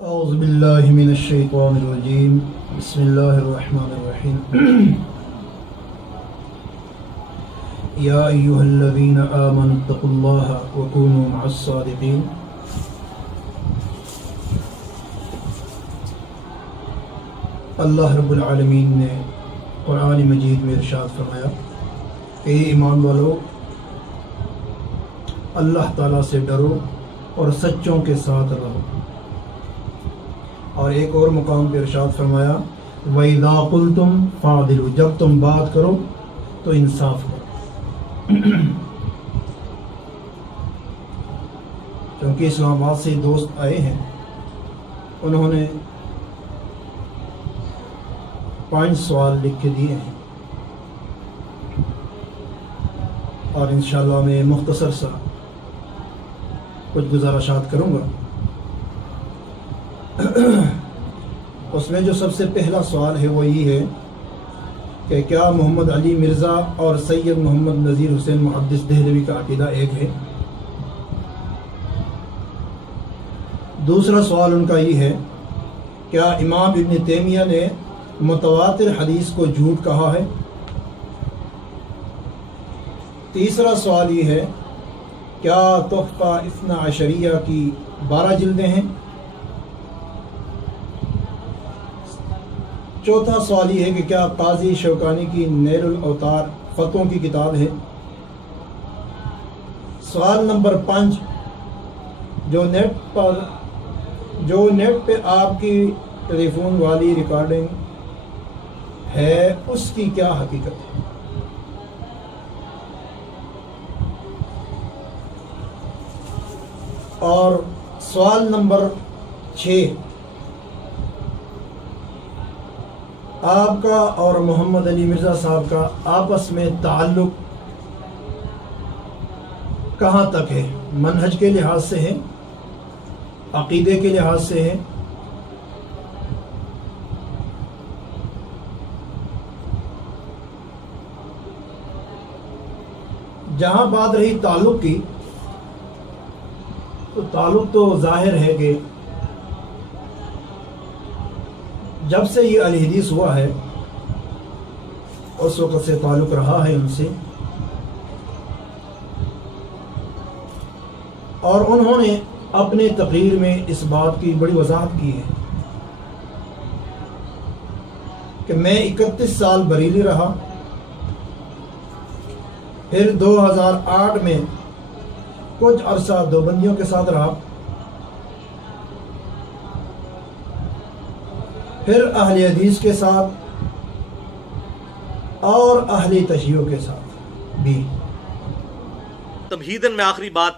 أعوذ بالله من الشيطان الرجيم بسم الله الرحمن الرحيم يا أيها الذين آمنوا اتقوا الله وكونوا مع الصادقين اللہ رب العالمین نے قرآن مجید میں ارشاد فرمایا کہ اے ایمان والو اللہ تعالیٰ سے ڈرو اور سچوں کے ساتھ رہو۔ اور ایک اور مقام پہ ارشاد فرمایا وَإِذَا قُلْتُمْ فَعْدِلُوا، جب تم بات کرو تو انصاف کرو۔ کیونکہ اسلام آباد سے دوست آئے ہیں، انہوں نے 5 سوال لکھ کے دیے ہیں، اور انشاءاللہ میں مختصر سا کچھ گزارشات کروں گا۔ اس میں جو سب سے پہلا سوال ہے وہ یہ ہے کہ کیا محمد علی مرزا اور سید محمد نذیر حسین محدث دہلوی کا عقیدہ ایک ہے؟ دوسرا سوال ان کا یہ ہے کیا امام ابن تیمیہ نے متواتر حدیث کو جھوٹ کہا ہے؟ تیسرا سوال یہ ہے کیا تحفہ اثنا عشریہ کی 12 جلدیں ہیں؟ چوتھا سوال یہ ہے کہ کیا قاضی شوکانی کی نیل الاوتار فتووں کی کتاب ہے؟ سوال نمبر 5 جو نیٹ پہ آپ کی ٹیلی فون والی ریکارڈنگ ہے اس کی کیا حقیقت ہے؟ اور سوال نمبر 6 آپ کا اور محمد علی مرزا صاحب کا آپس میں تعلق کہاں تک ہے؟ منہج کے لحاظ سے ہے، عقیدے کے لحاظ سے ہے، جہاں بات رہی تعلق کی تو تعلق تو ظاہر ہے کہ جب سے یہ اہل حدیث ہوا ہے اس وقت سے تعلق رہا ہے ان سے، اور انہوں نے اپنے تقریر میں اس بات کی بڑی وضاحت کی ہے کہ میں 31 سال بریلی رہا، پھر 2008 میں کچھ عرصہ دیوبندیوں کے ساتھ رہا، پھر اہل حدیث کے ساتھ اور اہل تشیع کے ساتھ بھی۔ تمہیداً میں آخری بات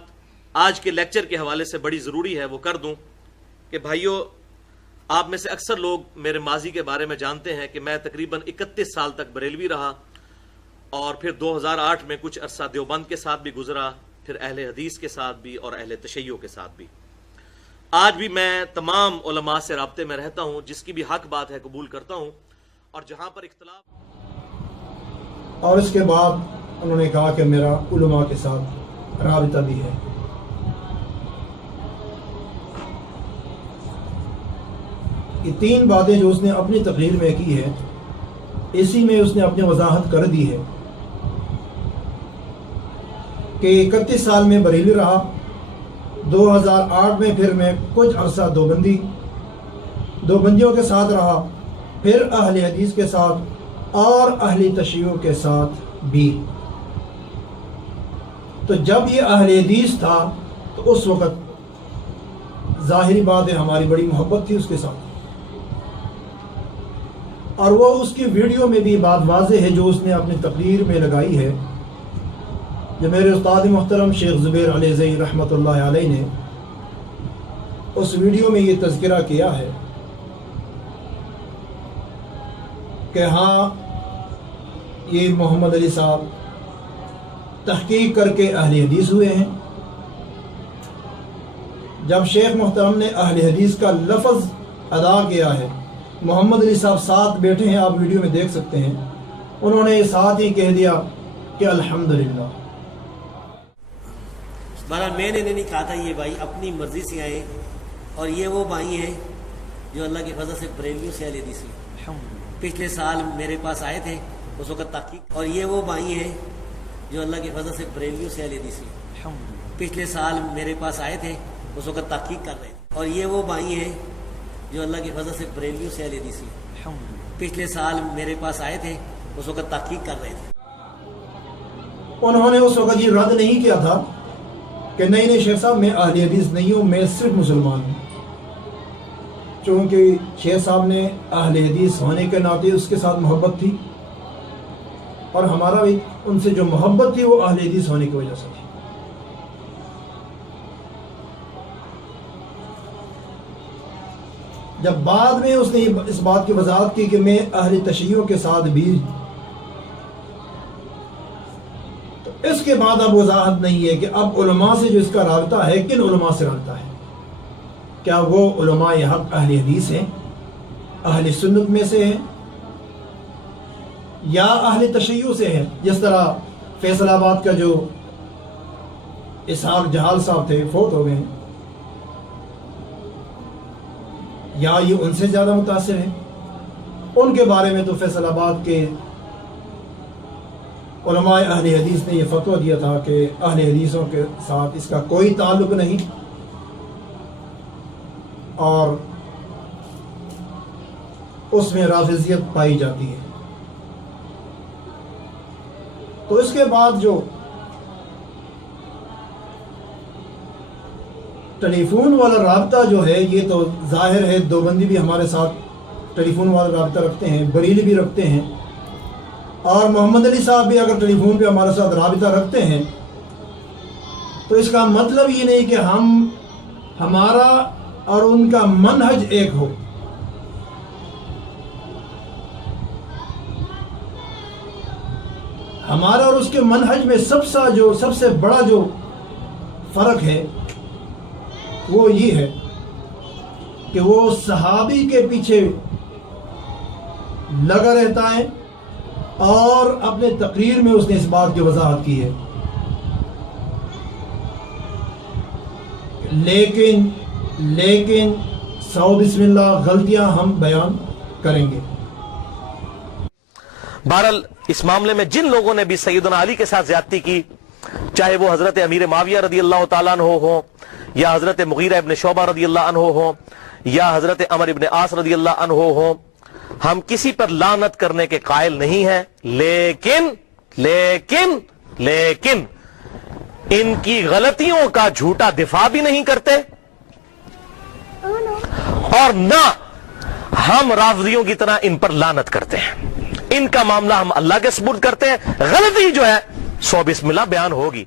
آج کے لیکچر کے حوالے سے بڑی ضروری ہے وہ کر دوں کہ بھائیو، آپ میں سے اکثر لوگ میرے ماضی کے بارے میں جانتے ہیں کہ میں تقریباً 31 سال تک بریلوی رہا، اور پھر 2008 میں کچھ عرصہ دیوبند کے ساتھ بھی گزرا، پھر اہل حدیث کے ساتھ بھی اور اہل تشیع کے ساتھ بھی۔ آج بھی میں تمام علماء سے رابطے میں رہتا ہوں، جس کی بھی حق بات ہے قبول کرتا ہوں، اور جہاں پر اختلاف۔ اور اس کے بعد انہوں نے کہا کہ میرا علماء کے ساتھ رابطہ بھی ہے۔ یہ 3 باتیں جو اس نے اپنی تقریر میں کی ہے، اسی میں اس نے اپنی وضاحت کر دی ہے کہ 31 سال میں بریلی رہا، 2008 میں پھر میں کچھ عرصہ دیوبندیوں کے ساتھ رہا، پھر اہل حدیث کے ساتھ اور اہل تشیع کے ساتھ بھی۔ تو جب یہ اہل حدیث تھا تو اس وقت ظاہری بات ہے ہماری بڑی محبت تھی اس کے ساتھ، اور وہ اس کی ویڈیو میں بھی بات واضح ہے جو اس نے اپنی تقریر میں لگائی ہے، جو میرے استاد محترم شیخ زبیر علی زئی رحمۃ اللہ علیہ نے اس ویڈیو میں یہ تذکرہ کیا ہے کہ ہاں یہ محمد علی صاحب تحقیق کر کے اہل حدیث ہوئے ہیں۔ جب شیخ محترم نے اہل حدیث کا لفظ ادا کیا ہے، محمد علی صاحب ساتھ بیٹھے ہیں، آپ ویڈیو میں دیکھ سکتے ہیں، انہوں نے ساتھ ہی کہہ دیا کہ الحمدللہ۔ بہرحال میں نے نہیں کہا تھا، یہ بھائی اپنی مرضی سے آئے، اور یہ وہ بھائی ہیں جو اللہ کی فضل سے بریلویوں سے اہل حدیث ہیں. پچھلے سال میرے پاس آئے تھے اس وقت تحقیق, اور یہ وہ بھائی ہیں جو اللہ کی فضل سے بریلویوں سے اہل حدیث ہیں. پچھلے سال میرے پاس آئے تھے اس وقت تحقیق کر رہے تھے, اور یہ وہ بھائی ہیں جو اللہ کی فضل سے بریلویوں سے اہل حدیث ہیں. پچھلے سال میرے پاس آئے تھے اس وقت تحقیق کر رہے تھے. انہوں نے اس وقت یہ رد نہیں کیا تھا کہ نہیں شیخ صاحب میں اہل حدیث نہیں ہوں, میں صرف مسلمان ہوں. چونکہ شیخ صاحب نے اہل حدیث ہونے کے ناطے اس کے ساتھ محبت تھی, اور ہمارا بھی ان سے جو محبت تھی وہ اہل حدیث ہونے کی وجہ سے تھی. جب بعد میں اس نے اس بات کی وضاحت کی کہ میں اہل تشیعوں کے ساتھ بھی, تو اس کے بعد اب وضاحت نہیں ہے کہ اب علماء سے جو اس کا رابطہ ہے کن علماء سے رابطہ ہے. کیا وہ علماء حق اہل حدیث ہیں, اہل سنت میں سے ہیں, یا اہل تشیع سے ہیں, جس طرح فیصل آباد کا جو اسحاق جہال صاحب تھے فوت ہو گئے ہیں, یا یہ ان سے زیادہ متاثر ہیں. ان کے بارے میں تو فیصل آباد کے علماء اہل حدیث نے یہ فتویٰ دیا تھا کہ اہل حدیثوں کے ساتھ اس کا کوئی تعلق نہیں, اور اس میں رافضیت پائی جاتی ہے. تو اس کے بعد جو ٹیلی فون والا رابطہ جو ہے, یہ تو ظاہر ہے دیوبندی بھی ہمارے ساتھ ٹیلی فون والا رابطہ رکھتے ہیں, بریلی بھی رکھتے ہیں, اور محمد علی صاحب بھی اگر ٹیلی فون پہ ہمارے ساتھ رابطہ رکھتے ہیں تو اس کا مطلب یہ نہیں کہ ہمارا اور ان کا منہج ایک ہو. ہمارا اور اس کے منہج میں سب سے بڑا جو فرق ہے وہ یہ ہے کہ وہ صحابی کے پیچھے لگا رہتا ہے, اور اپنے تقریر میں اس نے اس بات کی وضاحت کی ہے. لیکن سو بسم اللہ غلطیاں ہم بیان کریں گے. بہرحال اس معاملے میں جن لوگوں نے بھی سیدنا علی کے ساتھ زیادتی کی, چاہے وہ حضرت امیر معاویہ رضی اللہ تعالیٰ عنہ ہو, یا حضرت مغیرہ ابن شعبہ رضی اللہ عنہ ہو, یا حضرت عمر ابن عاص رضی اللہ عنہ ہو, ہم کسی پر لعنت کرنے کے قائل نہیں ہیں. لیکن ان کی غلطیوں کا جھوٹا دفاع بھی نہیں کرتے, اور نہ ہم رافضیوں کی طرح ان پر لعنت کرتے ہیں. ان کا معاملہ ہم اللہ کے سپرد کرتے ہیں, غلطی جو ہے سو بسم اللہ بیان ہوگی.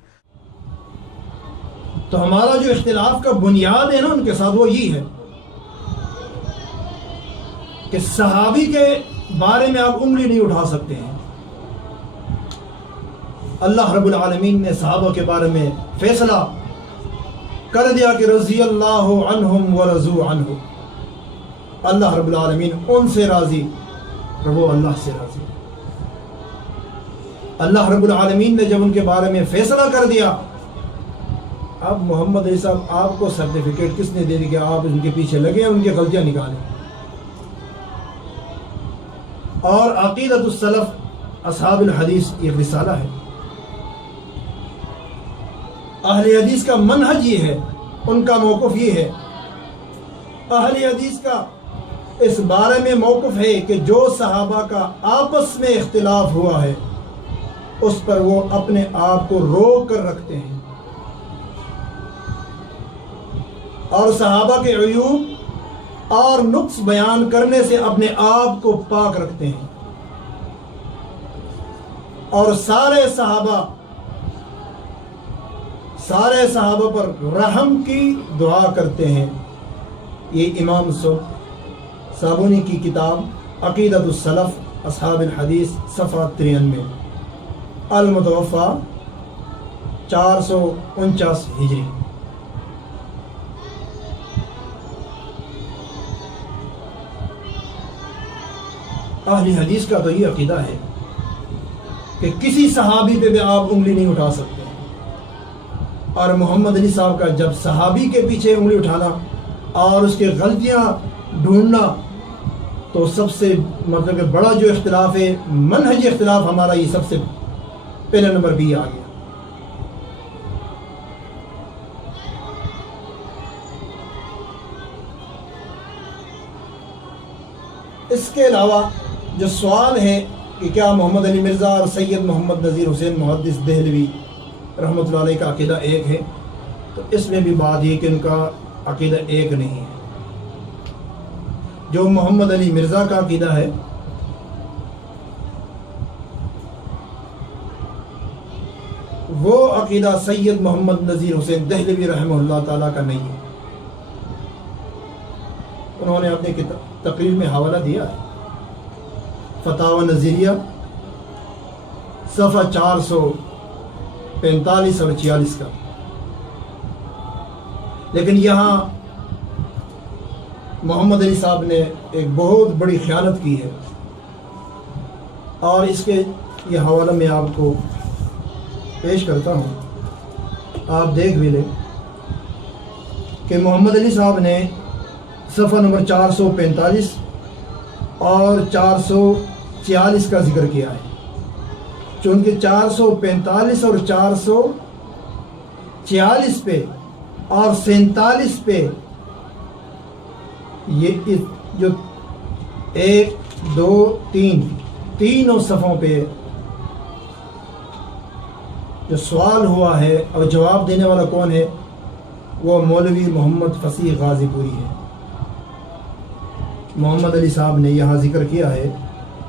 تو ہمارا جو اختلاف کا بنیاد ہے نا ان کے ساتھ وہ یہ ہے کہ صحابی کے بارے میں آپ انگلی نہیں اٹھا سکتے ہیں. اللہ رب العالمین نے صحابہ کے بارے میں فیصلہ کر دیا کہ رضی اللہ عنہم ورضوا عنہ, اللہ رب العالمین ان سے راضی اور وہ اللہ سے راضی. اللہ رب العالمین نے جب ان کے بارے میں فیصلہ کر دیا, اب محمد علی صاحب آپ کو سرٹیفکیٹ کس نے دے دی کہ آپ ان کے پیچھے لگے ان کی غلطیاں نکالیں. اور عقیدۃ السلف اصحاب الحدیث ایک رسالہ ہے. اہل حدیث کا منہج یہ ہے, ان کا موقف یہ ہے. اہل حدیث کا اس بارے میں موقف ہے کہ جو صحابہ کا آپس میں اختلاف ہوا ہے اس پر وہ اپنے آپ کو روک کر رکھتے ہیں, اور صحابہ کے عیوب اور نقص بیان کرنے سے اپنے آپ کو پاک رکھتے ہیں, اور سارے صحابہ پر رحم کی دعا کرتے ہیں. یہ امام صابونی کی کتاب عقیدۃ السلف اصحاب الحدیث صفحہ 93, المتوفا 449 ہجری. اہل حدیث کا تو یہ عقیدہ ہے کہ کسی صحابی پہ بھی آپ انگلی نہیں اٹھا سکتے, اور محمد علی صاحب کا جب صحابی کے پیچھے انگلی اٹھانا اور اس کے غلطیاں ڈھونڈنا تو سب سے مطلب کہ بڑا جو اختلاف ہے منہج اختلاف ہمارا یہ سب سے پہلا نمبر بھی آ گیا. اس کے علاوہ جو سوال ہے کہ کیا محمد علی مرزا اور سید محمد نذیر حسین محدث دہلوی رحمۃ اللہ علیہ کا عقیدہ ایک ہے، تو اس میں بھی بات یہ کہ ان کا عقیدہ ایک نہیں ہے. جو محمد علی مرزا کا عقیدہ ہے وہ عقیدہ سید محمد نذیر حسین دہلوی رحمہ اللہ تعالیٰ کا نہیں ہے. انہوں نے اپنے تقریر میں حوالہ دیا ہے فتاوی نظریہ صفحہ 445 اور 46 کا. لیکن یہاں محمد علی صاحب نے ایک بہت بڑی خیانت کی ہے، اور اس کے یہ حوالہ میں آپ کو پیش کرتا ہوں، آپ دیکھ بھی لیں کہ محمد علی صاحب نے صفحہ نمبر 445 اور 446 کا ذکر کیا ہے. چونکہ 445 اور 446 پہ اور 47 پہ یہ جو 1 2 3 تینوں صفحوں پہ جو سوال ہوا ہے اور جواب دینے والا کون ہے، وہ مولوی محمد فصیح غازی پوری ہے. محمد علی صاحب نے یہاں ذکر کیا ہے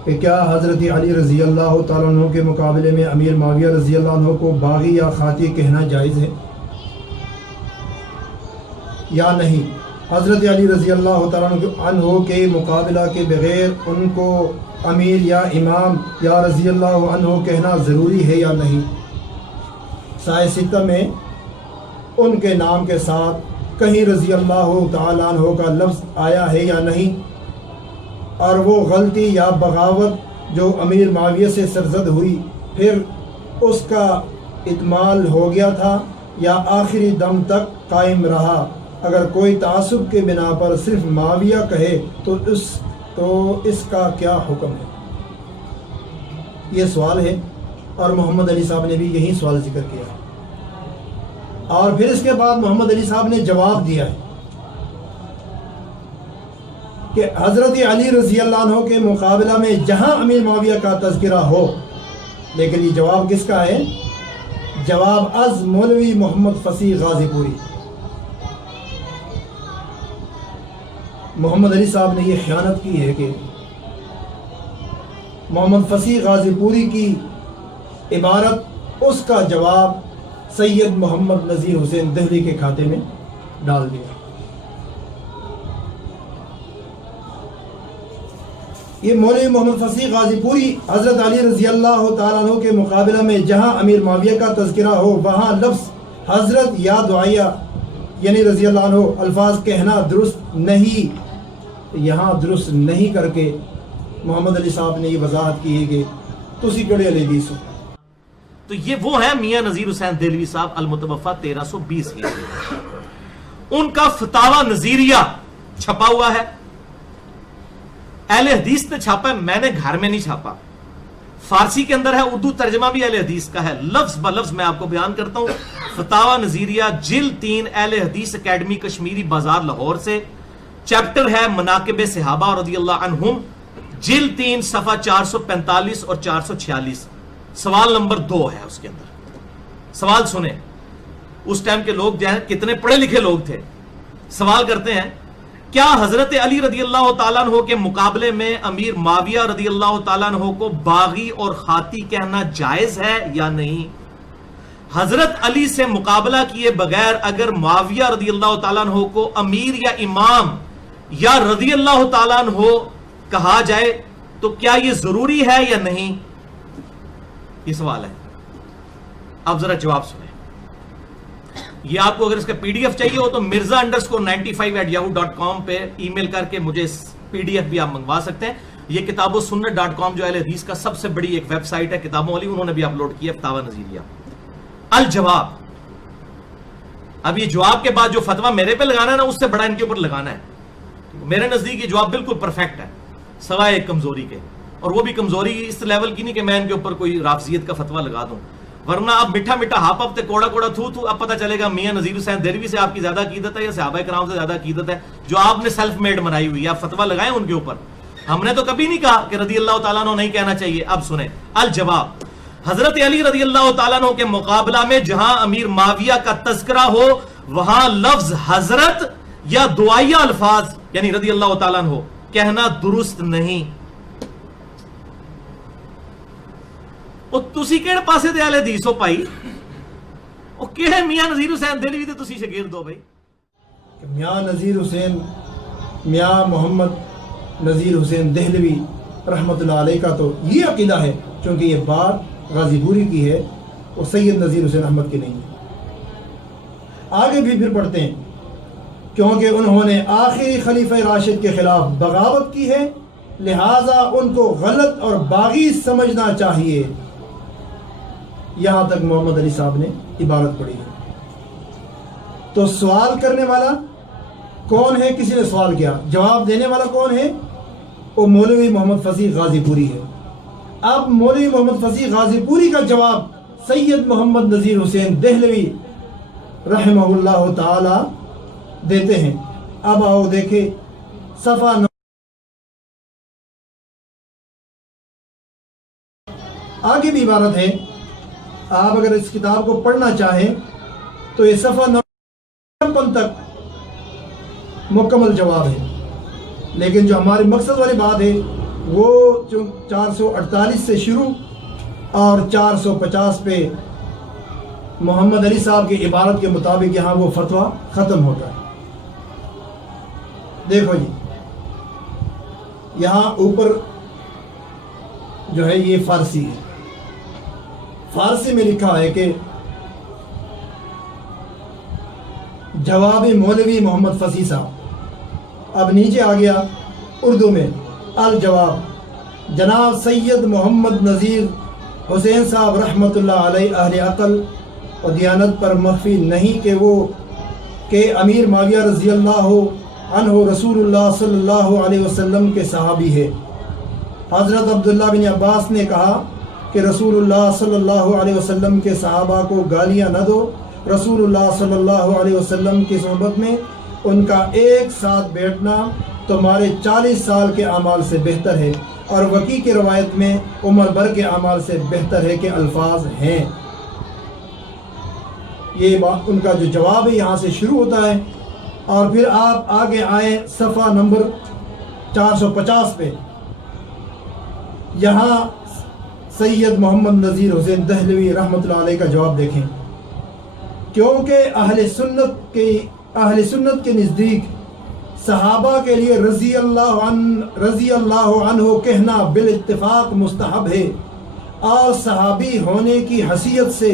کہ کیا حضرت علی رضی اللہ تعالیٰ عنہ کے مقابلے میں امیر معاویہ رضی اللہ عنہ کو باغی یا خاطی کہنا جائز ہے یا نہیں. حضرت علی رضی اللہ تعالیٰ عنہ کے مقابلہ کے بغیر ان کو امیر یا امام یا رضی اللہ عنہ کہنا ضروری ہے یا نہیں. سائے ستہ میں ان کے نام کے ساتھ کہیں رضی اللہ تعالیٰ عنہ کا لفظ آیا ہے یا نہیں، اور وہ غلطی یا بغاوت جو امیر معاویہ سے سرزد ہوئی پھر اس کا اتمال ہو گیا تھا یا آخری دم تک قائم رہا. اگر کوئی تعصب کے بنا پر صرف معاویہ کہے تو اس کا کیا حکم ہے؟ یہ سوال ہے، اور محمد علی صاحب نے بھی یہی سوال ذکر کیا. اور پھر اس کے بعد محمد علی صاحب نے جواب دیا ہے کہ حضرت علی رضی اللہ عنہ کے مقابلہ میں جہاں امیر معاویہ کا تذکرہ ہو، لیکن یہ جواب کس کا ہے؟ جواب از مولوی محمد فصیح غازی پوری. محمد علی صاحب نے یہ خیانت کی ہے کہ محمد فصیح غازی پوری کی عبارت اس کا جواب سید محمد نذیر حسین دہلوی کے کھاتے میں ڈال دیا. یہ مولوی محمد فصیح غازی پوری حضرت علی رضی اللہ تعالیٰ عنہ کے مقابلہ میں جہاں امیر معاویہ کا تذکرہ ہو وہاں لفظ حضرت یا دعائیہ یعنی رضی اللہ عنہ الفاظ کہنا درست نہیں. یہاں درست نہیں کر کے محمد علی صاحب نے یہ وضاحت کی ہے کہ تسی کڑے علی دیس ہو. تو یہ وہ ہے میاں نذیر حسین دہلوی صاحب المتوفا 1320 ہجری. ان کا فتاوی نظیریہ چھپا ہوا ہے، اہل حدیث نے چھاپا ہے، میں نے گھر میں نہیں چھاپا. فارسی کے اندر ہے، اردو ترجمہ بھی اہل حدیث کا ہے، لفظ بلفظ میں آپ کو بیان کرتا ہوں. فتاوی نظیریہ جلد 3 اہل حدیث اکیڈمی کشمیری بازار لاہور سے، چیپٹر ہے مناقب صحابہ رضی اللہ عنہم، جلد 3 صفحہ 445 اور 446. سوال نمبر 2 ہے اس کے اندر. سوال سنیں، اس ٹائم کے لوگ جو ہیں کتنے پڑھے لکھے لوگ تھے. سوال کرتے ہیں کیا حضرت علی رضی اللہ تعالیٰ عنہ کے مقابلے میں امیر معاویہ رضی اللہ تعالیٰ عنہ کو باغی اور خاطی کہنا جائز ہے یا نہیں؟ حضرت علی سے مقابلہ کیے بغیر اگر معاویہ رضی اللہ تعالیٰ عنہ کو امیر یا امام یا رضی اللہ تعالیٰ عنہ کہا جائے تو کیا یہ ضروری ہے یا نہیں؟ یہ سوال ہے. اب ذرا جواب سنیں. یہ آپ کو اگر اس کا پی ڈی ایف چاہیے ہو تو mirza_95@yahoo.com پہ ای میل کر کے مجھے پی ڈی ایف بھی آپ منگوا سکتے ہیں. یہ کتابوسنت.com جو اہل حدیث کا سب سے بڑی ایک ویب سائٹ ہے کتابوں والی، انہوں نے بھی اپلوڈ کیا فتاوی نظیریہ. الجواب، اب یہ جواب کے بعد جو فتویٰ میرے پہ لگانا ہے نا اس سے بڑا ان کے اوپر لگانا ہے. میرے نزدیک یہ جواب بالکل پرفیکٹ ہے سوائے ایک کمزوری کے، اور وہ بھی کمزوری اس لیول کی نہیں کہ میں ان کے اوپر کوئی رافضیت کا فتویٰ لگا دوں، ورنہ اب میٹھا میٹھا ہاپ تے کوڑا کوڑا تھو تھو، اب پتہ چلے گا میاں نذیر حسین دہلوی سے آپ کی زیادہ عقیدت ہے یا صحابہ کرام سے زیادہ عقیدت ہے جو آپ نے سیلف میڈ بنائی ہوئی ہے، آپ فتویٰ لگائیں ان کے اوپر۔ ہم نے تو کبھی نہیں کہا کہ رضی اللہ تعالیٰ عنہ نہیں کہنا چاہیے۔ اب سنیں الجواب، حضرت علی رضی اللہ تعالیٰ عنہ کے مقابلہ میں جہاں امیر معاویہ کا تذکرہ ہو وہاں لفظ حضرت یا دعائیہ الفاظ یعنی رضی اللہ تعالیٰ عنہ کہنا درست نہیں۔ او تسی کیڑے پاسے دے آلے حدیث ہو پائی، او کیڑے میاں نذیر حسین دہلوی تے تسی شاگرد ہو بھائی؟ میاں نذیر حسین، میاں محمد نذیر حسین دہلوی رحمۃ اللہ علیہ کا تو یہ عقیدہ ہے، چونکہ یہ بات غازی پوری کی ہے، وہ سید نذیر حسین احمد کی نہیں ہے۔ آگے بھی پھر پڑھتے ہیں، کیونکہ انہوں نے آخری خلیفہ راشد کے خلاف بغاوت کی ہے، لہٰذا ان کو غلط اور باغی سمجھنا چاہیے۔ یہاں تک محمد علی صاحب نے عبارت پڑھی ہے۔ تو سوال کرنے والا کون ہے؟ کسی نے سوال کیا، جواب دینے والا کون ہے؟ وہ مولوی محمد فصیح غازی پوری ہے۔ اب مولوی محمد فصیح غازی پوری کا جواب سید محمد نذیر حسین دہلوی رحمہ اللہ تعالی دیتے ہیں۔ اب آؤ دیکھیں صفحہ آگے بھی عبارت ہے، آپ اگر اس کتاب کو پڑھنا چاہیں تو یہ صفحہ 56 تک مکمل جواب ہے، لیکن جو ہمارے مقصد والی بات ہے وہ جو 448 سے شروع اور 450 پہ محمد علی صاحب کی عبارت کے مطابق یہاں وہ فتویٰ ختم ہوتا ہے۔ دیکھو جی، یہاں اوپر جو ہے یہ فارسی ہے، فارسی میں لکھا ہے کہ جواب مولوی محمد فصیح صاحب۔ اب نیچے آ گیا اردو میں، الجواب، جناب سید محمد نذیر حسین صاحب رحمۃ اللہ علیہ اہل عقل و دیانت پر مخفی نہیں کہ امیر معاویہ رضی اللہ عنہ رسول اللہ صلی اللہ علیہ وسلم کے صحابی ہے۔ حضرت عبداللہ بن عباس نے کہا کہ رسول اللہ صلی اللہ علیہ وسلم کے صحابہ کو گالیاں نہ دو، رسول اللہ صلی اللہ علیہ وسلم کی صحبت میں ان کا ایک ساتھ بیٹھنا تمہارے 40 سال کے اعمال سے بہتر ہے، اور وکی کی روایت میں عمر بھر کے اعمال سے بہتر ہے کہ الفاظ ہیں۔ یہ بات ان کا جو جواب ہے یہاں سے شروع ہوتا ہے، اور پھر آپ آگے آئیں صفحہ نمبر 450 پہ، یہاں سید محمد نذیر حسین دہلوی رحمۃ اللہ علیہ کا جواب دیکھیں۔ کیونکہ اہل سنت کے نزدیک صحابہ کے لیے رضی اللہ عنہ کہنا بالاتفاق مستحب ہے، اور صحابی ہونے کی حیثیت سے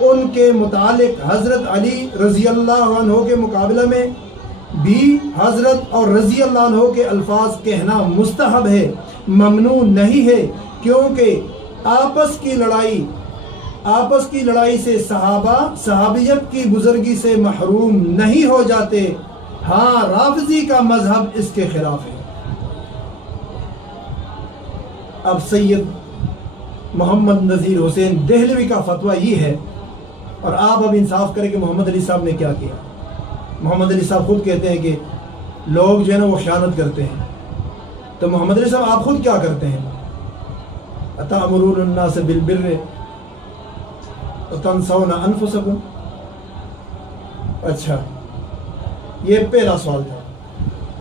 ان کے متعلق حضرت علی رضی اللہ عنہ کے مقابلہ میں بھی حضرت اور رضی اللہ عنہ کے الفاظ کہنا مستحب ہے، ممنوع نہیں ہے، کیونکہ آپس کی لڑائی سے صحابہ صحابیت کی بزرگی سے محروم نہیں ہو جاتے۔ ہاں، رافضی کا مذہب اس کے خلاف ہے۔ اب سید محمد نذیر حسین دہلوی کا فتویٰ یہ ہے، اور آپ اب انصاف کریں کہ محمد علی صاحب نے کیا کیا۔ محمد علی صاحب خود کہتے ہیں کہ لوگ جو ہے نا وہ خیانت کرتے ہیں، تو محمد علی صاحب آپ خود کیا کرتے ہیں؟ اتأمرون الناس بالبر وتنسون انفسکم۔ اچھا، یہ پہلا سوال تھا،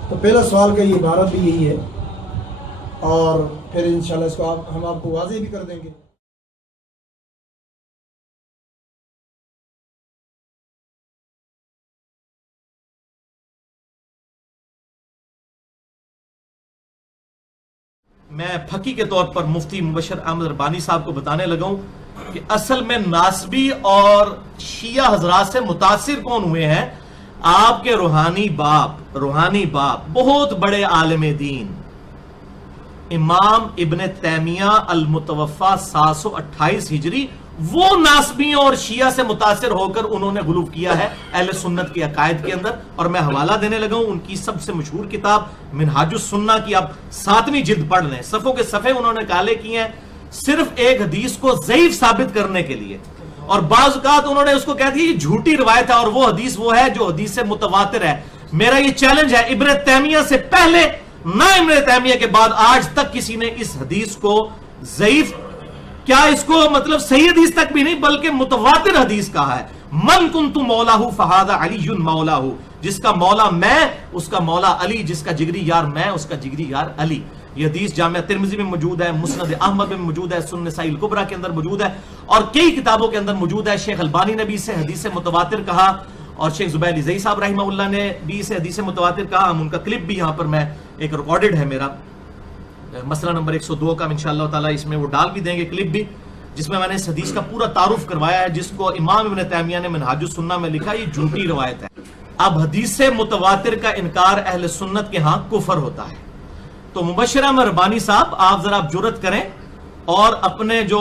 تو پہلا سوال کا یہ عبارت بھی یہی ہے، اور پھر انشاءاللہ اس کو ہم آپ کو واضح بھی کر دیں گے۔ میں پھکی کے طور پر مفتی مبشر احمد ربانی صاحب کو بتانے لگا ہوں کہ اصل میں ناسبی اور شیعہ حضرات سے متاثر کون ہوئے ہیں؟ آپ کے روحانی باپ بہت بڑے عالم دین امام ابن تیمیہ المتوفا 728 ہجری، وہ ناسبیوں اور شیعہ سے متاثر ہو کر انہوں نے غلو کیا ہے اہل سنت کے عقائد کے اندر. اور میں حوالہ دینے لگا ہوں ان کی سب سے مشہور کتاب منہاج السنہ کی. اب 7ویں جلد پڑھ لیں, صفوں کے صفحے انہوں نے کالے کیے ہیں صرف ایک حدیث کو ضعیف ثابت کرنے کے لیے. اور بعض اوقات انہوں نے اس کو کہہ دیا یہ جھوٹی روایت ہے, اور وہ حدیث وہ ہے جو حدیث سے متواتر ہے. میرا یہ چیلنج ہے, ابن تیمیہ سے پہلے نہ ابن تیمیہ کے بعد آج تک کسی نے اس حدیث کو ضعیف, کیا اس کو مطلب صحیح حدیث تک بھی نہیں بلکہ متواتر حدیث کہا ہے. من کنت مولاہ فہذا علی مولاہ, جس کا مولا میں اس کا مولا علی, جس کا جگری یار میں اس کا جگری یار علی. یہ حدیث جامعہ ترمذی میں موجود ہے, مسند احمد میں موجود ہے, سنن نسائی الکبریٰ کے اندر موجود ہے, اور کئی کتابوں کے اندر موجود ہے. شیخ البانی نے بھی اسے حدیث متواتر کہا, اور شیخ زبیر علی زئی صاحب رحمہ اللہ نے بھی اسے حدیث متواتر کہا. ہم ان کا کلپ بھی یہاں پر میں ایک ریکارڈڈ ہے میرا, مسئلہ نمبر 102 کا, انشاءاللہ تعالی اس میں وہ ڈال بھی دیں گے کلپ بھی, جس میں میں نے اس حدیث کا پورا تعارف کروایا ہے, جس کو امام ابن تیمیہ نے منہاج السنہ میں لکھا یہ جھوٹی روایت ہے. اب حدیث متواتر کا انکار اہل سنت کے ہاں کفر ہوتا ہے. تو مبشرہ میں ربانی صاحب آپ ذرا جرأت کریں اور اپنے جو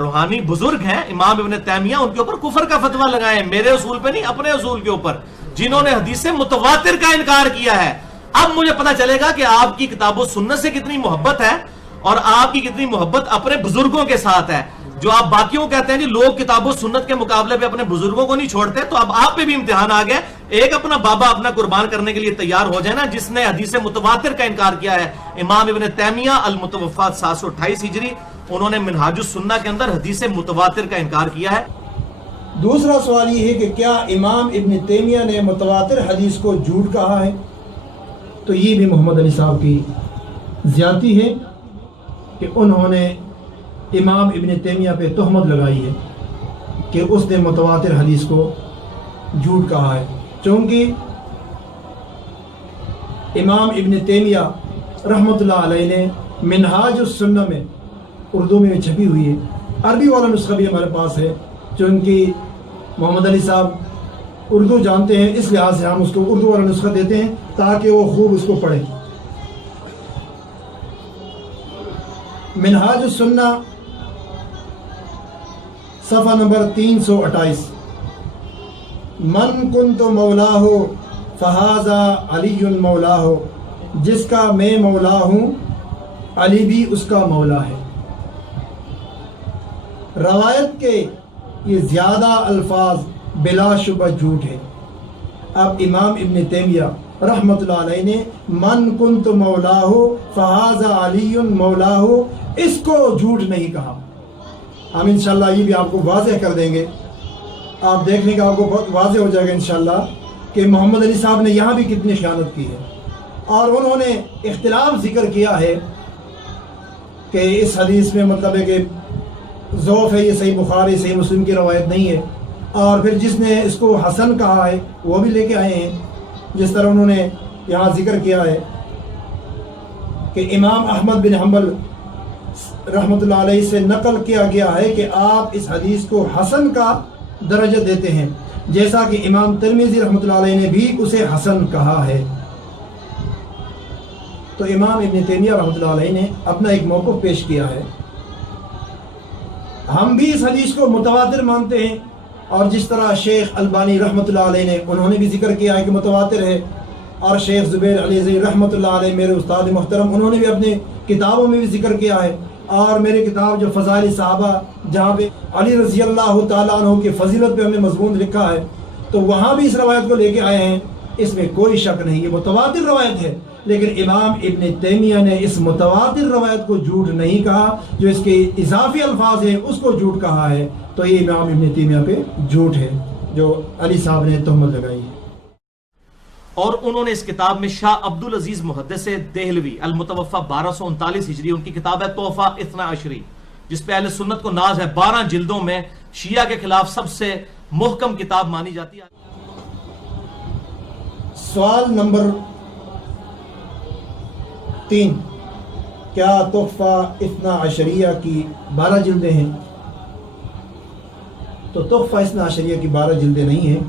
روحانی بزرگ ہیں امام ابن تیمیہ ان کے اوپر کفر کا فتویٰ لگائیں, میرے اصول پہ نہیں, اپنے اصول کے اوپر, جنہوں نے حدیث متواتر کا انکار کیا ہے. اب مجھے پتا چلے گا کہ آپ کی کتاب و سنت سے کتنی محبت ہے اور آپ کی کتنی محبت اپنے بزرگوں کے ساتھ ہے. جو آپ باقیوں کہتے ہیں جی لوگ کتاب و سنت کے مقابلے پہ اپنے بزرگوں کو نہیں چھوڑتے, تو اب آپ پہ بھی امتحان آ گیا. ایک اپنا بابا اپنا قربان کرنے کے لیے تیار ہو جائے نا, جس نے حدیث متواتر کا انکار کیا ہے. امام ابن تیمیہ المتوفی 728 ہجری, انہوں نے منہاج السنہ کے اندر حدیث متواتر کا انکار کیا ہے. دوسرا سوال یہ ہے کہ کیا امام ابن تیمیہ نے متواتر حدیث کو جھوٹ کہا ہے؟ تو یہ بھی محمد علی صاحب کی زیادتی ہے کہ انہوں نے امام ابن تیمیہ پہ تہمت لگائی ہے کہ اس نے متواتر حدیث کو جھوٹ کہا ہے. چونکہ امام ابن تیمیہ رحمۃ اللہ علیہ نے منہاج السنہ میں اردو میں چھپی ہوئی ہے, عربی والا نسخہ بھی ہمارے پاس ہے, چونکہ محمد علی صاحب اردو جانتے ہیں, اس لحاظ سے ہم اس کو اردو والا نسخہ دیتے ہیں تاکہ وہ خوب اس کو پڑھیں. منہاج السنہ صفحہ نمبر 328, من کنت مولاہ فہذا علی مولاہ, جس کا میں مولا ہوں علی بھی اس کا مولا ہے. روایت کے یہ زیادہ الفاظ بلا شبہ جھوٹ ہے. اب امام ابن تیمیہ رحمۃ اللہ علیہ نے من کنت مولاہ فہذا علی مولاہ اس کو جھوٹ نہیں کہا. ہم انشاءاللہ یہ بھی آپ کو واضح کر دیں گے, آپ دیکھنے کا آپ کو بہت واضح ہو جائے گا انشاءاللہ کہ محمد علی صاحب نے یہاں بھی کتنی خیانت کی ہے. اور انہوں نے اختلاف ذکر کیا ہے کہ اس حدیث میں مطلب ہے کہ ضعف ہے, یہ صحیح بخاری صحیح مسلم کی روایت نہیں ہے, اور پھر جس نے اس کو حسن کہا ہے وہ بھی لے کے آئے ہیں. جس طرح انہوں نے یہاں ذکر کیا ہے کہ امام احمد بن حنبل رحمۃ اللہ علیہ سے نقل کیا گیا ہے کہ آپ اس حدیث کو حسن کا درجہ دیتے ہیں, جیسا کہ امام ترمذی رحمۃ اللہ علیہ نے بھی اسے حسن کہا ہے. تو امام ابن تیمیہ رحمۃ اللہ علیہ نے اپنا ایک موقف پیش کیا ہے. ہم بھی اس حدیث کو متواتر مانتے ہیں, اور جس طرح شیخ البانی رحمۃ اللہ علیہ نے انہوں نے بھی ذکر کیا ہے کہ متواتر ہے, اور شیخ زبیر علی زئی رحمۃ اللہ علیہ میرے استاد محترم انہوں نے بھی اپنے کتابوں میں بھی ذکر کیا ہے. اور میرے کتاب جو فضائل صحابہ جہاں پہ علی رضی اللہ تعالیٰ عنہ کی فضیلت پہ ہم نے مضمون لکھا ہے, تو وہاں بھی اس روایت کو لے کے آئے ہیں. اس میں کوئی شک نہیں, یہ متواتر روایت ہے, لیکن امام ابن تیمیہ نے اس متواتر روایت کو جھوٹ نہیں کہا, جو اس کے اضافی الفاظ ہیں اس کو جھوٹ کہا ہے. تو یہ امام ابن تیمیہ پہ جھوٹ ہے جو علی صاحب نے تہمت لگائی ہے. اور انہوں نے اس کتاب میں شاہ عبد العزیز محدث دہلوی المتوفی 1239 ہجری, ان کی کتاب ہے تحفہ اثنا عشری, جس پہ اہل سنت کو ناز ہے, 12 جلدوں میں شیعہ کے خلاف سب سے محکم کتاب مانی جاتی ہے. سوال نمبر 3, کیا تحفہ اثنا عشریہ کی 12 جلدیں ہیں؟ تو تحفہ اثنا عشریہ کی 12 جلدیں نہیں ہیں,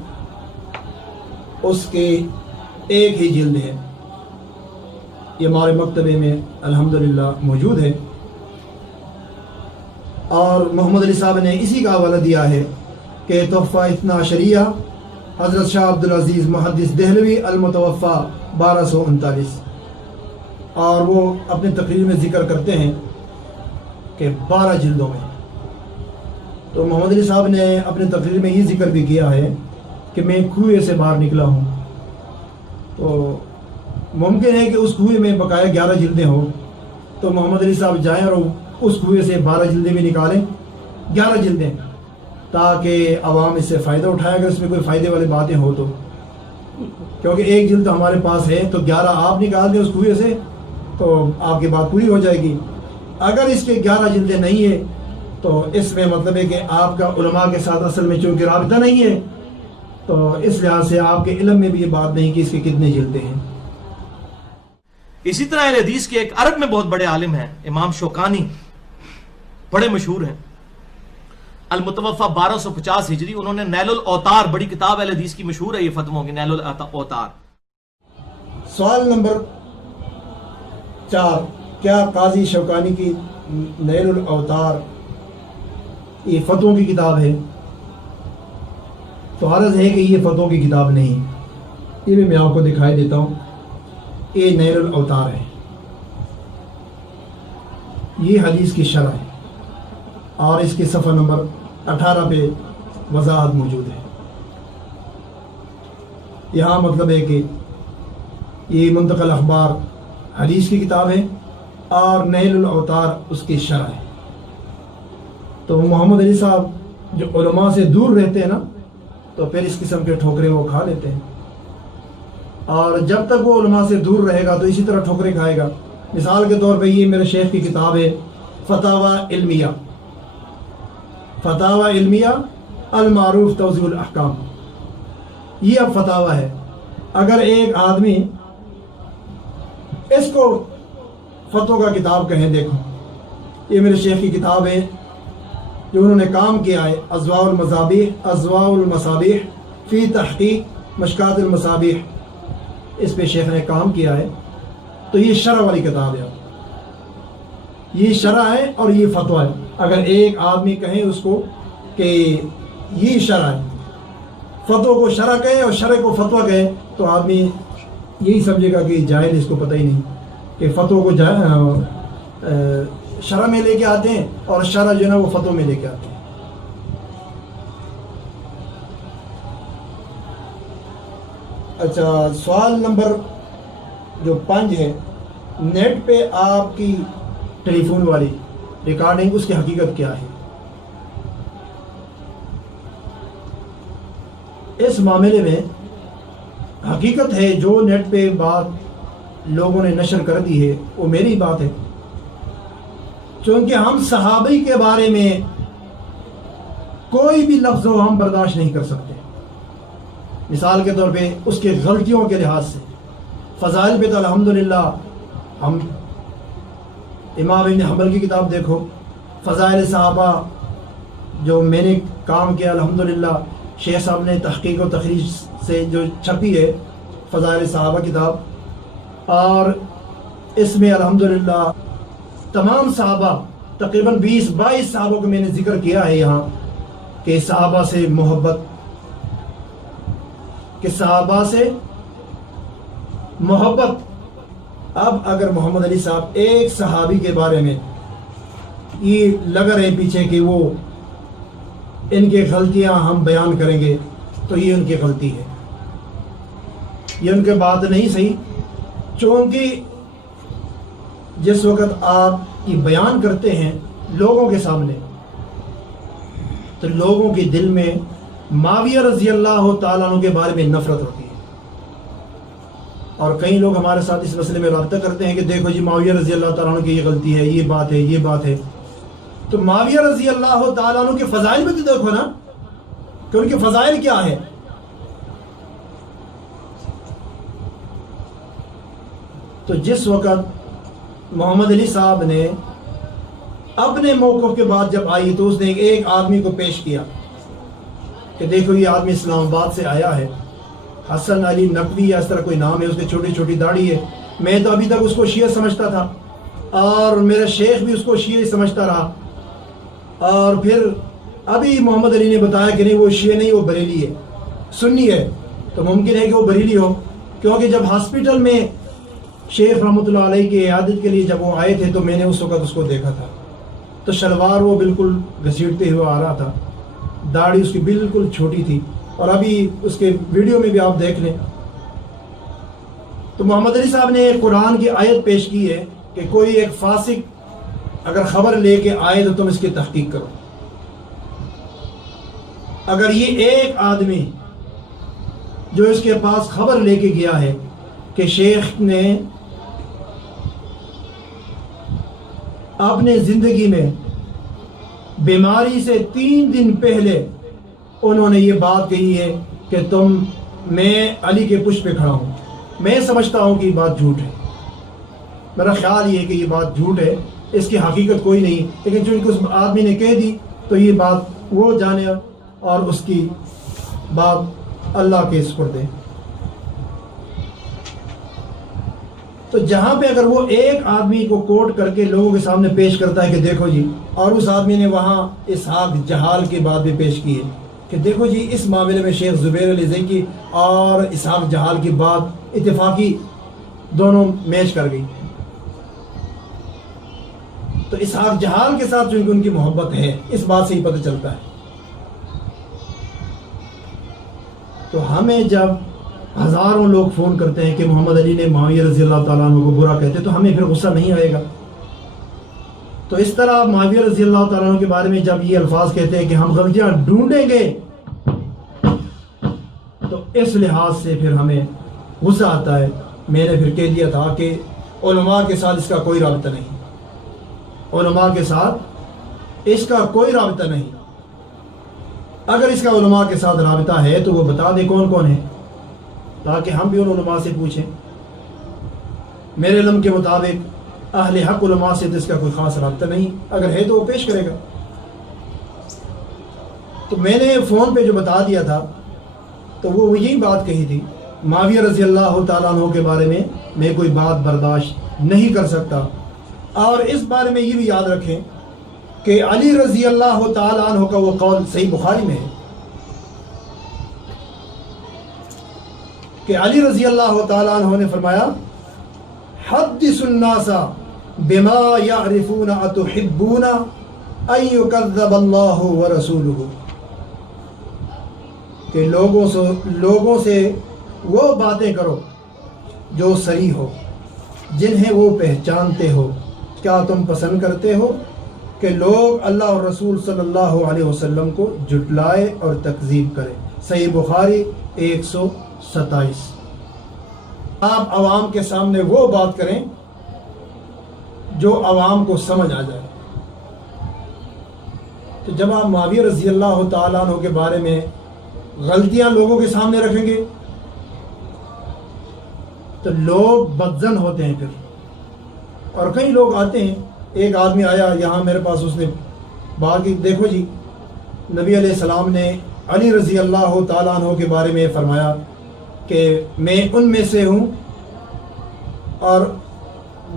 اس کے ایک ہی جلد ہے. یہ ہمارے مکتبے میں الحمدللہ موجود ہے. اور محمد علی صاحب نے اسی کا حوالہ دیا ہے کہ تحفہ اثنا عشریہ حضرت شاہ عبدالعزیز محدث دہلوی المتوفہ 1239، اور وہ اپنی تقریر میں ذکر کرتے ہیں کہ 12 جلدوں میں. تو محمد علی صاحب نے اپنی تقریر میں یہ ذکر بھی کیا ہے کہ میں کنویں سے باہر نکلا ہوں. تو ممکن ہے کہ اس کنویں میں بقایا 11 جلدیں ہوں، تو محمد علی صاحب جائیں اور اس کنویں سے 12 جلدیں بھی نکالیں، 11 جلدیں، تاکہ عوام اس سے فائدہ اٹھائے اگر اس میں کوئی فائدے والی باتیں ہو تو. کیونکہ ایک جلد ہمارے پاس ہے، تو 11 آپ نکال دیں اس کنویں سے تو آپ کی بات پوری ہو جائے گی. اگر اس کے 11 جلدیں نہیں ہیں تو اس میں مطلب ہے کہ آپ کا علماء کے ساتھ اصل میں چونکہ رابطہ نہیں ہے، تو اس لحاظ سے آپ کے علم میں بھی یہ بات نہیں کہ اس کے کتنے جلدیں ہیں. اسی طرح اہل حدیث کے ایک عرب میں بہت بڑے عالم ہیں، امام شوکانی، بڑے مشہور ہیں، المتوفہ 1250 ہجری. انہوں نے نیل الاوتار، بڑی کتاب اہل حدیث کی مشہور ہے یہ فتووں کی، نیل الاوتار. سوال نمبر 4، کیا قاضی شوکانی کی نیل الاوتار یہ فتووں کی کتاب ہے؟ تو عرض ہے کہ یہ فتووں کی کتاب نہیں. یہ بھی میں آپ کو دکھائی دیتا ہوں، یہ نیل الاوتار ہے، یہ حدیث کی شرح ہے، اور اس کے صفحہ نمبر 18 پہ وضاحت موجود ہے. یہاں مطلب ہے کہ یہ منتقل اخبار حدیث کی کتاب ہے اور نیل الاوتار اس کی شرح ہے. تو محمد علی صاحب جو علماء سے دور رہتے ہیں نا، تو پھر اس قسم کے ٹھوکرے وہ کھا لیتے ہیں، اور جب تک وہ علماء سے دور رہے گا تو اسی طرح ٹھوکرے کھائے گا. مثال کے طور پہ یہ میرے شیخ کی کتاب ہے فتاوی علمیہ، فتاوی علمیہ المعروف توضیح الاحکام. یہ اب فتاوی ہے. اگر ایک آدمی اس کو فتووں کا کتاب کہیں، دیکھو یہ میرے شیخ کی کتاب ہے جو انہوں نے کام کیا ہے، اضواء المصابیح فی تحقیق مشکات المصابیح، اس پہ شیخ نے کام کیا ہے. تو یہ شرح والی کتاب ہے، یہ شرح ہے اور یہ فتویٰ ہے. اگر ایک آدمی کہیں اس کو کہ یہ شرح ہے، فتووں کو شرح کہے اور شرح کو فتویٰ کہے، تو آدمی یہی سمجھے گا کہ جاہل، اس کو پتہ ہی نہیں کہ فتووں کو شرح میں لے کے آتے ہیں اور شرح جو ہے نا وہ فتووں میں لے کے آتے ہیں. اچھا، سوال نمبر جو 5 ہے، نیٹ پہ آپ کی ٹیلی فون والی ریکارڈنگ، اس کی حقیقت کیا ہے؟ اس معاملے میں حقیقت ہے جو نیٹ پہ بات لوگوں نے نشر کر دی ہے وہ میری بات ہے، چونکہ ہم صحابی کے بارے میں کوئی بھی لفظ و ہم برداشت نہیں کر سکتے. مثال کے طور پہ اس کے غلطیوں کے لحاظ سے، فضائل پہ تو الحمدللہ ہم امام ابن حنبل کی کتاب دیکھو، فضائل صحابہ جو میں نے کام کیا الحمدللہ، شیخ صاحب نے تحقیق و تخریج سے جو چھپی ہے فضائل صحابہ کتاب، اور اس میں الحمدللہ تمام صحابہ تقریباً 20-22 صحابوں کو میں نے ذکر کیا ہے یہاں کہ صحابہ سے محبت، کہ صحابہ سے محبت. اب اگر محمد علی صاحب ایک صحابی کے بارے میں یہ لگ رہے پیچھے کہ وہ ان کے غلطیاں ہم بیان کریں گے، تو یہ ان کی غلطی ہے، یہ ان کے بات نہیں صحیح. چونکہ جس وقت آپ یہ بیان کرتے ہیں لوگوں کے سامنے، تو لوگوں کے دل میں معاویہ رضی اللہ تعالیٰ عنہ کے بارے میں نفرت ہوتی ہے. اور کئی لوگ ہمارے ساتھ اس مسئلے میں رابطہ کرتے ہیں کہ دیکھو جی معاویہ رضی اللہ تعالیٰ عنہ کی یہ غلطی ہے، یہ بات ہے، یہ بات ہے. تو معاویہ رضی اللہ تعالیٰ عنہ کے فضائل میں تو دیکھو نا کہ ان کے فضائل کیا ہے. تو جس وقت محمد علی صاحب نے اپنے موقف کے بعد جب آئی تو اس نے ایک آدمی کو پیش کیا کہ دیکھو یہ آدمی اسلام آباد سے آیا ہے، حسن علی نقوی یا اس طرح کوئی نام ہے، اس کی چھوٹی چھوٹی داڑھی ہے. میں تو ابھی تک اس کو شیعہ سمجھتا تھا اور میرا شیخ بھی اس کو شیعہ سمجھتا رہا. اور پھر ابھی محمد علی نے بتایا کہ نہیں وہ شیعہ نہیں، وہ بریلی ہے، سنی ہے، تو ممکن ہے کہ وہ بریلی ہو، کیونکہ جب ہاسپٹل میں شیخ رحمۃ اللہ علیہ کی عیادت کے لیے جب وہ آئے تھے تو میں نے اس وقت اس کو دیکھا تھا، تو شلوار وہ بالکل گھسیٹتے ہوئے آ رہا تھا، داڑھی اس کی بالکل چھوٹی تھی، اور ابھی اس کے ویڈیو میں بھی آپ دیکھ لیں۔ تو محمد علی صاحب نے قرآن کی آیت پیش کی ہے کہ کوئی ایک فاسق اگر خبر لے کے آئے تو تم اس کی تحقیق کرو۔ اگر یہ ایک آدمی جو اس کے پاس خبر لے کے گیا ہے کہ شیخ نے اپنے زندگی میں بیماری سے 3 دن پہلے انہوں نے یہ بات کہی ہے کہ میں علی کے پشت پہ کھڑا ہوں، میں سمجھتا ہوں کہ یہ بات جھوٹ ہے، میرا خیال یہ ہے کہ یہ بات جھوٹ ہے، اس کی حقیقت کوئی نہیں، لیکن چونکہ اس آدمی نے کہہ دی تو یہ بات وہ جانے اور اس کی بات اللہ کے سپرد ہے۔ تو جہاں پہ اگر وہ ایک آدمی کو کوٹ کر کے لوگوں کے سامنے پیش کرتا ہے کہ دیکھو جی، اور اس آدمی نے وہاں اسحاق جہال کی بات بھی پیش کی ہے کہ دیکھو جی اس معاملے میں شیخ زبیر علی زئی کی اور اسحاق جہال کی بات اتفاقی دونوں میچ کر گئی، تو اسحاق جہال کے ساتھ چونکہ ان کی محبت ہے اس بات سے ہی پتہ چلتا ہے۔ تو ہمیں جب ہزاروں لوگ فون کرتے ہیں کہ محمد علی نے معاویہ رضی اللہ تعالیٰ عنہ کو برا کہتے تو ہمیں پھر غصہ نہیں آئے گا؟ تو اس طرح معاویہ رضی اللہ تعالیٰ عنہ کے بارے میں جب یہ الفاظ کہتے ہیں کہ ہم غلطیاں ڈھونڈیں گے، تو اس لحاظ سے پھر ہمیں غصہ آتا ہے۔ میں نے پھر کہہ دیا تھا کہ علماء کے ساتھ اس کا کوئی رابطہ نہیں، علماء کے ساتھ اس کا کوئی رابطہ نہیں۔ اگر اس کا علماء کے ساتھ رابطہ ہے تو وہ بتا دے کون کون ہے، تاکہ ہم بھی ان علماء سے پوچھیں۔ میرے علم کے مطابق اہل حق علماء سے تو اس کا کوئی خاص رابطہ نہیں، اگر ہے تو وہ پیش کرے گا۔ تو میں نے فون پہ جو بتا دیا تھا تو وہ یہی بات کہی تھی، معاویہ رضی اللہ تعالیٰ عنہ کے بارے میں کوئی بات برداشت نہیں کر سکتا۔ اور اس بارے میں یہ بھی یاد رکھیں کہ علی رضی اللہ تعالیٰ عنہ کا وہ قول صحیح بخاری میں ہے کہ علی رضی اللہ تعالیٰ عنہ نے فرمایا، حدث الناس بما يعرفون اتحبون ان يكذب اللہ ورسولہ، کہ لوگوں سے وہ باتیں کرو جو صریح ہو، جنہیں وہ پہچانتے ہو۔ کیا تم پسند کرتے ہو کہ لوگ اللہ اور رسول صلی اللہ علیہ وسلم کو جھٹلائے اور تکذیب کرے؟ صحیح بخاری 127۔ آپ عوام کے سامنے وہ بات کریں جو عوام کو سمجھ آ جائے۔ تو جب آپ معاویہ رضی اللہ تعالیٰ عنہ کے بارے میں غلطیاں لوگوں کے سامنے رکھیں گے تو لوگ بدظن ہوتے ہیں پھر۔ اور کئی لوگ آتے ہیں، ایک آدمی آیا یہاں میرے پاس، اس نے بات کی، دیکھو جی نبی علیہ السلام نے علی رضی اللہ تعالیٰ عنہ کے بارے میں فرمایا کہ میں ان میں سے ہوں اور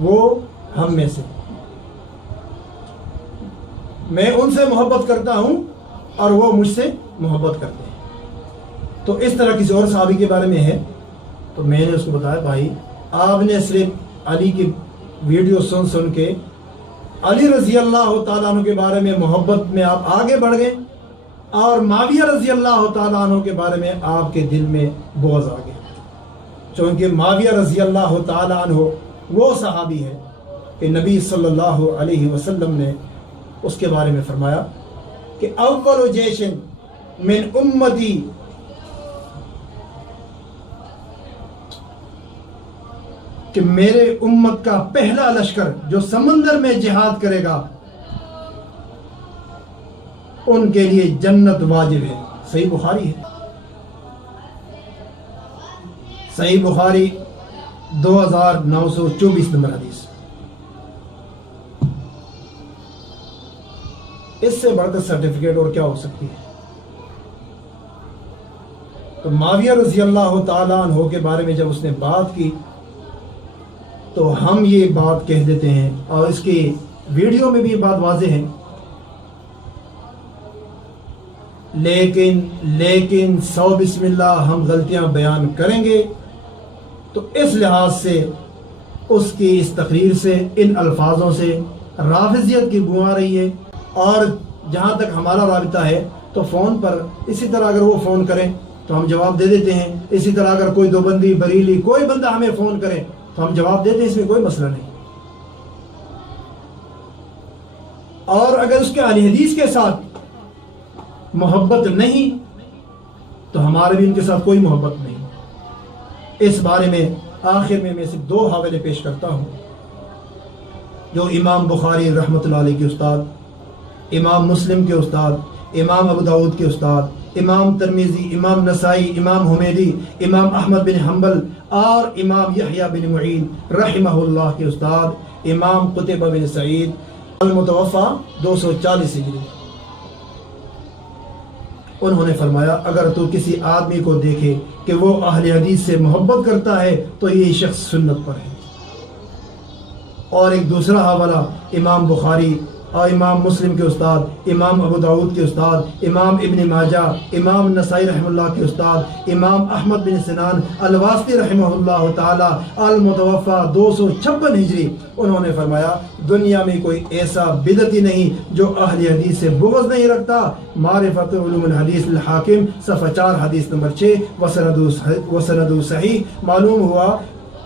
وہ ہم میں سے، میں ان سے محبت کرتا ہوں اور وہ مجھ سے محبت کرتے ہیں۔ تو اس طرح کسی اور صحابی کے بارے میں ہے تو میں نے اس کو بتایا، بھائی آپ نے صرف علی کی ویڈیو سن کے علی رضی اللہ تعالیٰ عنہ کے بارے میں محبت میں آپ آگے بڑھ گئے، اور معاویہ رضی اللہ تعالیٰ عنہ کے بارے میں آپ کے دل میں بغض آ گیا، چونکہ معاویہ رضی اللہ تعالیٰ عنہ وہ صحابی ہے کہ نبی صلی اللہ علیہ وسلم نے اس کے بارے میں فرمایا کہ اول جیش من امتی، کہ میرے امت کا پہلا لشکر جو سمندر میں جہاد کرے گا ان کے لیے جنت واجب ہے۔ صحیح بخاری ہے، صحیح بخاری 2924 نمبر حدیث۔ اس سے بڑھ کر سرٹیفکیٹ اور کیا ہو سکتی ہے؟ تو معاویہ رضی اللہ تعالیٰ عنہ کے بارے میں جب اس نے بات کی تو ہم یہ بات کہہ دیتے ہیں، اور اس کی ویڈیو میں بھی یہ بات واضح ہے لیکن 100 بسم اللہ ہم غلطیاں بیان کریں گے، تو اس لحاظ سے اس کی اس تقریر سے، ان الفاظوں سے رافضیت کی بو آ رہی ہے۔ اور جہاں تک ہمارا رابطہ ہے تو فون پر اسی طرح اگر وہ فون کریں تو ہم جواب دے دیتے ہیں، اسی طرح اگر کوئی دیوبندی، بریلی، کوئی بندہ ہمیں فون کرے تو ہم جواب دیتے ہیں، اس میں کوئی مسئلہ نہیں۔ اور اگر اس کے اہل حدیث کے ساتھ محبت نہیں تو ہمارے بھی ان کے ساتھ کوئی محبت نہیں۔ اس بارے میں آخر میں صرف 2 حوالے پیش کرتا ہوں جو امام بخاری رحمۃ اللہ علیہ کے استاد، امام مسلم کے استاد، امام ابو داؤد کے استاد، امام ترمذی، امام نسائی، امام حمیدی، امام احمد بن حنبل اور امام یحییٰ بن معین رحمہ اللہ کے استاد امام قتیبہ بن سعید المتوفی 240 ہجری، انہوں نے فرمایا اگر تو کسی آدمی کو دیکھے کہ وہ اہل حدیث سے محبت کرتا ہے تو یہ شخص سنت پر ہے۔ اور ایک دوسرا حوالہ امام بخاری اور امام مسلم کے استاد، امام ابو داؤد کے استاد، امام ابن ماجہ، امام نسائی رحمہ اللہ کے استاد، امام احمد بن سنان الواسطی رحمہ اللہ تعالی المتوفی 256 ہجری، انہوں نے فرمایا دنیا میں کوئی ایسا بدعتی نہیں جو اہل حدیث سے بغض نہیں رکھتا۔ معرفت علوم الحدیث الحاکم صفحہ 4 حدیث نمبر 6 وسند صحیح۔ معلوم ہوا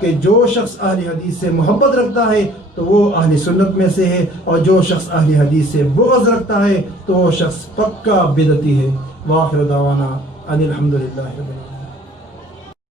کہ جو شخص اہل حدیث سے محبت رکھتا ہے تو وہ اہل سنت میں سے ہے، اور جو شخص اہل حدیث سے بغض رکھتا ہے تو وہ شخص پکا بدعتی ہے۔ وآخر دعوانا ان الحمدللہ رب العالمین۔